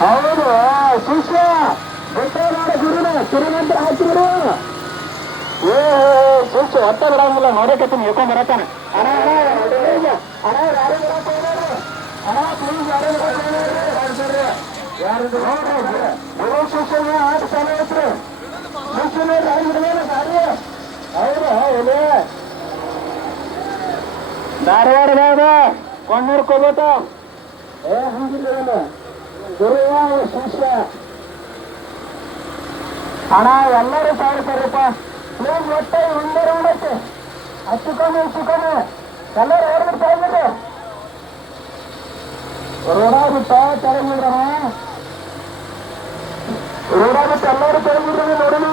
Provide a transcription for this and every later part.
ಹೌದು ಶಿಷ್ಯ ಗೊತ್ತಾಡ ಗುರುನ ತಿರುಗಂತ ಹಾಕಿದ್ರು ಏ ಶಿಷ್ಯ ಒಟ್ಟ ಬಿಡಂಗಿಲ್ಲ ನೋಡಕತ್ತೀನಿ ಹೇಳ್ಕೊಂಡ್ ಬರತ್ತಾನೆ ಶಿಷ್ಯನ ಆಟ ಚಾಲ ಐತ್ರಿ ಶಿಷ್ಯನ ಗಾಡಿ ಹೌದು ಹೌದು ಧಾರವಾಡದಾಗ ಕೊಣ್ಣೂರ್ಕ್ ಹೋಗ್ಬೇಕ ಏ ಹಂಗಿಲ್ಲ ಗುರುವ ಶಿಷ್ಯ ಹಣ ಎಲ್ಲರೂ ಸಾರಿತಾರಪ್ಪ ಪ್ಲೇನ್ ಒಟ್ಟ ಒಂದೇ ರೌಂಡ್ ಐತೆ ಹತ್ತು ಕಮ್ಮಿ ಎಲ್ಲರೂ ಹೊರಬಿಟ್ಟು ಸಾಯ್ಬಿಟ್ಟು ರೋಡಾಗುತ್ತ ತೆರಗಿದ್ರಣ ರೋಡಾಗುತ್ತ ಎಲ್ಲರೂ ತೆರಗಿದ್ರಣ ನೋಡಿನಿ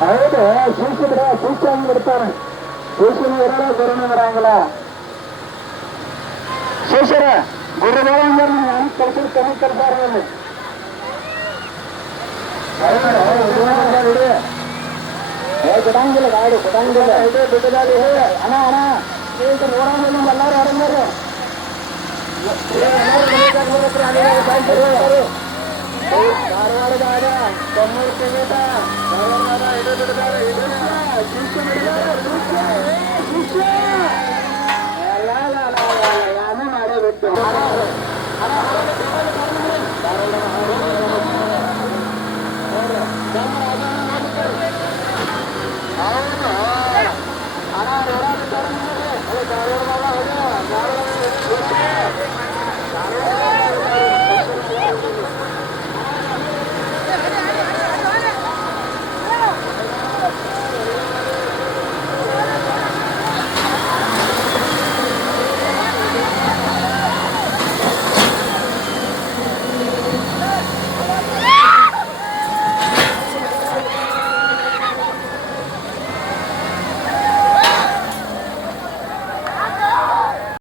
ಹೌದು ಶಿಷ್ಯ ಹಂಗ್ ಬಿಡ್ತಾನೆ ಶಿಷ್ಯನ ಇರೋಣ ಗುರುನ ಬರಂಗಿಲ್ಲ ಶಿಷ್ಯರ ಗುರುಗಳ ಹಂಗೆ ಕೆಲಸ ಚೆನ್ನಾಗಿ ಕೆಲಸ ಬಿಡಂಗಿಲ್ಲ ಗಾಡಿ ಬಿಡಂಗಿಲ್ಲ ಬಿಟ್ಟದಾಡಿ ಅಣ್ಣ ನೋಡಂಗಿಲ್ಲ ಎಲ್ಲರೂ ಹೊರಂಗಾರು ಧಾರವಾಡ ಗಾಡ ಕೊಮ್ಮೂರು ಕಿಮೀಟ ಧಾರವಾಡ ಇದು ಬಿಡದಾರೆ ಶಿಷ್ಯ